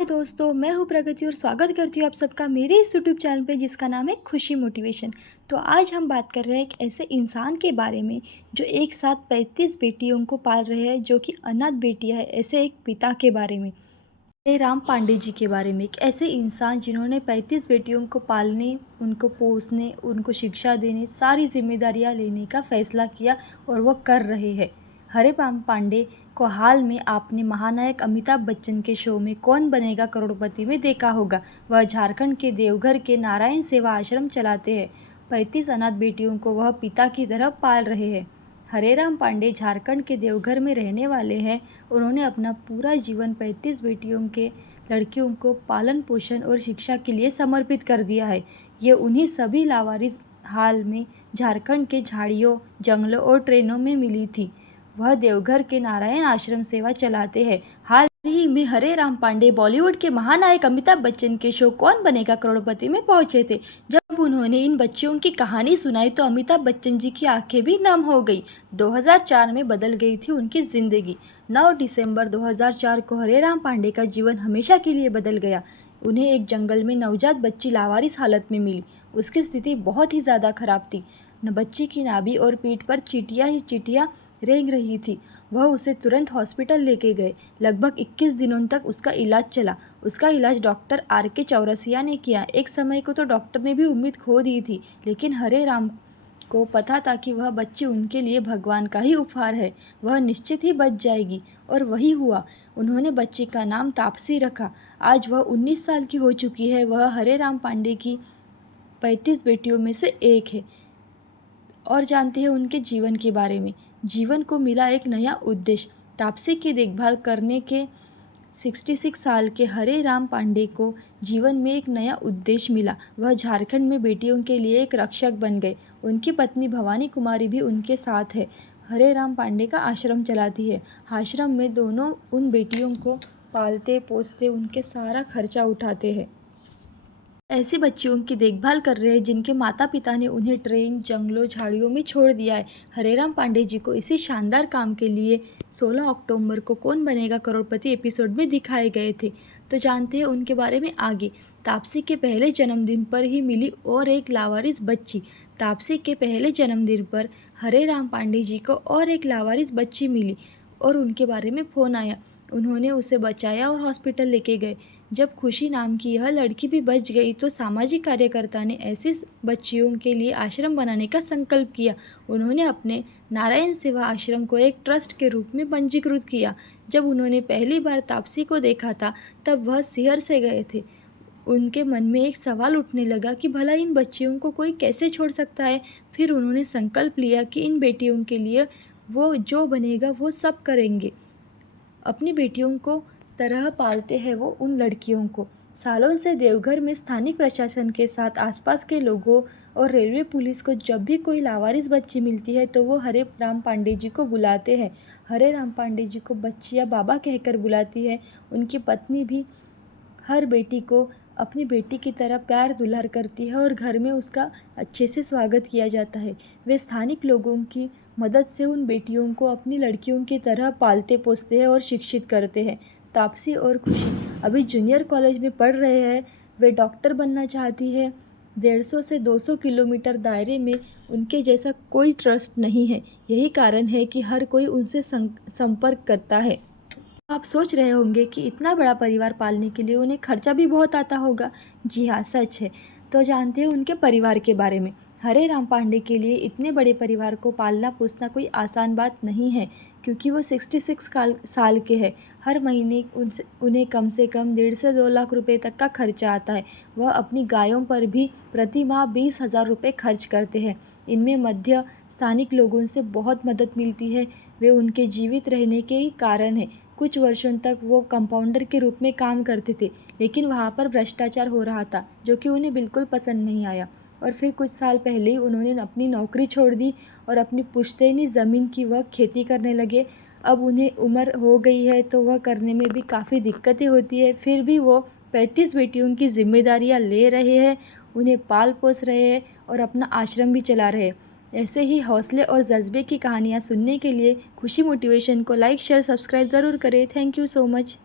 हाय दोस्तों, मैं हूँ प्रगति और स्वागत करती हूँ आप सबका मेरे इस यूट्यूब चैनल पे जिसका नाम है खुशी मोटिवेशन। तो आज हम बात कर रहे हैं एक ऐसे इंसान के बारे में जो एक साथ 35 बेटियों को पाल रहे हैं, जो कि अनाथ बेटियाँ है। ऐसे एक पिता के बारे में, राम पांडे जी के बारे में, एक ऐसे इंसान जिन्होंने 35 बेटियों को पालने, उनको पोसने, उनको शिक्षा देने, सारी जिम्मेदारियां लेने का फैसला किया और वो कर रहे हैं। हरे राम पांडे को हाल में आपने महानायक अमिताभ बच्चन के शो में कौन बनेगा करोड़पति में देखा होगा। वह झारखंड के देवघर के नारायण सेवा आश्रम चलाते हैं। 35 अनाथ बेटियों को वह पिता की तरह पाल रहे हैं। हरे राम पांडे झारखंड के देवघर में रहने वाले हैं। उन्होंने अपना पूरा जीवन 35 बेटियों के लड़कियों को पालन पोषण और शिक्षा के लिए समर्पित कर दिया है। ये उन्हीं सभी लावारिस हाल में झारखंड के झाड़ियों, जंगलों और ट्रेनों में मिली थी। वह देवघर के नारायण आश्रम सेवा चलाते हैं। हाल ही में हरे राम पांडे बॉलीवुड के महानायक अमिताभ बच्चन के शो कौन बनेगा करोड़पति में पहुंचे थे। जब उन्होंने इन बच्चियों की कहानी सुनाई तो अमिताभ बच्चन जी की आंखें भी नम हो गई। 2004 में बदल गई थी उनकी जिंदगी। 9 दिसंबर 2004 को हरे राम पांडे का जीवन हमेशा के लिए बदल गया। उन्हें एक जंगल में नवजात बच्ची लावारिस हालत में मिली। उसकी स्थिति बहुत ही ज़्यादा खराब थी। बच्ची की नाभि और पीठ पर चींटियाँ ही चींटियाँ रेंग रही थी। वह उसे तुरंत हॉस्पिटल लेके गए। लगभग 21 दिनों तक उसका इलाज चला। उसका इलाज डॉक्टर RK चौरसिया ने किया। एक समय को तो डॉक्टर ने भी उम्मीद खो दी थी, लेकिन हरे राम को पता था कि वह बच्ची उनके लिए भगवान का ही उपहार है। वह निश्चित ही बच जाएगी, और वही हुआ। उन्होंने बच्ची का नाम तापसी रखा। आज वह 19 साल की हो चुकी है। वह हरे राम पांडे की 35 बेटियों में से एक है। और जानते हैं उनके जीवन के बारे में। जीवन को मिला एक नया उद्देश्य। तापसी की देखभाल करने के 66 साल के हरे राम पांडे को जीवन में एक नया उद्देश्य मिला। वह झारखंड में बेटियों के लिए एक रक्षक बन गए। उनकी पत्नी भवानी कुमारी भी उनके साथ है। हरे राम पांडे का आश्रम चलाती है। आश्रम में दोनों उन बेटियों को पालते पोसते उनके सारा खर्चा उठाते हैं। ऐसी बच्चियों की देखभाल कर रहे हैं जिनके माता पिता ने उन्हें ट्रेन, जंगलों, झाड़ियों में छोड़ दिया है। हरे राम पांडे जी को इसी शानदार काम के लिए 16 अक्टूबर को कौन बनेगा करोड़पति एपिसोड में दिखाए गए थे। तो जानते हैं उनके बारे में आगे। तापसी के पहले जन्मदिन पर ही मिली और एक लावारिस बच्ची। तापसी के पहले जन्मदिन पर हरे राम पांडे जी को और एक लावारिस बच्ची मिली और उनके बारे में फ़ोन आया। उन्होंने उसे बचाया और हॉस्पिटल लेके गए। जब खुशी नाम की यह लड़की भी बच गई तो सामाजिक कार्यकर्ता ने ऐसी बच्चियों के लिए आश्रम बनाने का संकल्प किया। उन्होंने अपने नारायण सेवा आश्रम को एक ट्रस्ट के रूप में पंजीकृत किया। जब उन्होंने पहली बार तापसी को देखा था तब वह शहर से गए थे। उनके मन में एक सवाल उठने लगा कि भला इन बच्चियों को कोई कैसे छोड़ सकता है। फिर उन्होंने संकल्प लिया कि इन बेटियों के लिए वो जो बनेगा वो सब करेंगे। अपनी बेटियों को तरह पालते हैं वो उन लड़कियों को। सालों से देवघर में स्थानिक प्रशासन के साथ आसपास के लोगों और रेलवे पुलिस को जब भी कोई लावारिस बच्ची मिलती है तो वो हरे राम पांडे जी को बुलाते हैं। हरे राम पांडे जी को बच्चियाँ बाबा कहकर बुलाती है। उनकी पत्नी भी हर बेटी को अपनी बेटी की तरह प्यार दुलार करती है और घर में उसका अच्छे से स्वागत किया जाता है। वे स्थानिक लोगों की मदद से उन बेटियों को अपनी लड़कियों की तरह पालते पोसते हैं और शिक्षित करते हैं। तापसी और खुशी अभी जूनियर कॉलेज में पढ़ रहे हैं। वे डॉक्टर बनना चाहती है। 150 से 200 किलोमीटर दायरे में उनके जैसा कोई ट्रस्ट नहीं है। यही कारण है कि हर कोई उनसे संपर्क करता है। आप सोच रहे होंगे कि इतना बड़ा परिवार पालने के लिए उन्हें खर्चा भी बहुत आता होगा। जी हाँ, सच है। तो जानते हैं उनके परिवार के बारे में। हरे राम पांडे के लिए इतने बड़े परिवार को पालना पोसना कोई आसान बात नहीं है, क्योंकि वो 66 साल के हैं। हर महीने उन्हें कम से कम 1.5 से 2 लाख रुपए तक का खर्चा आता है। वह अपनी गायों पर भी प्रति माह 20,000 रुपये खर्च करते हैं। इनमें मध्य स्थानिक लोगों से बहुत मदद मिलती है। वे उनके जीवित रहने के ही कारण हैं। कुछ वर्षों तक वो कंपाउंडर के रूप में काम करते थे, लेकिन वहाँ पर भ्रष्टाचार हो रहा था जो कि उन्हें बिल्कुल पसंद नहीं आया। और फिर कुछ साल पहले ही उन्होंने अपनी नौकरी छोड़ दी और अपनी पुश्तैनी ज़मीन की वह खेती करने लगे। अब उन्हें उम्र हो गई है तो वह करने में भी काफ़ी दिक्कतें होती है। फिर भी वो 35 बेटियों की जिम्मेदारियाँ ले रहे हैं, उन्हें पाल पोस रहे हैं और अपना आश्रम भी चला रहे हैं। ऐसे ही हौसले और जज्बे की कहानियाँ सुनने के लिए खुशी मोटिवेशन को लाइक शेयर सब्सक्राइब ज़रूर करें। Thank you so much.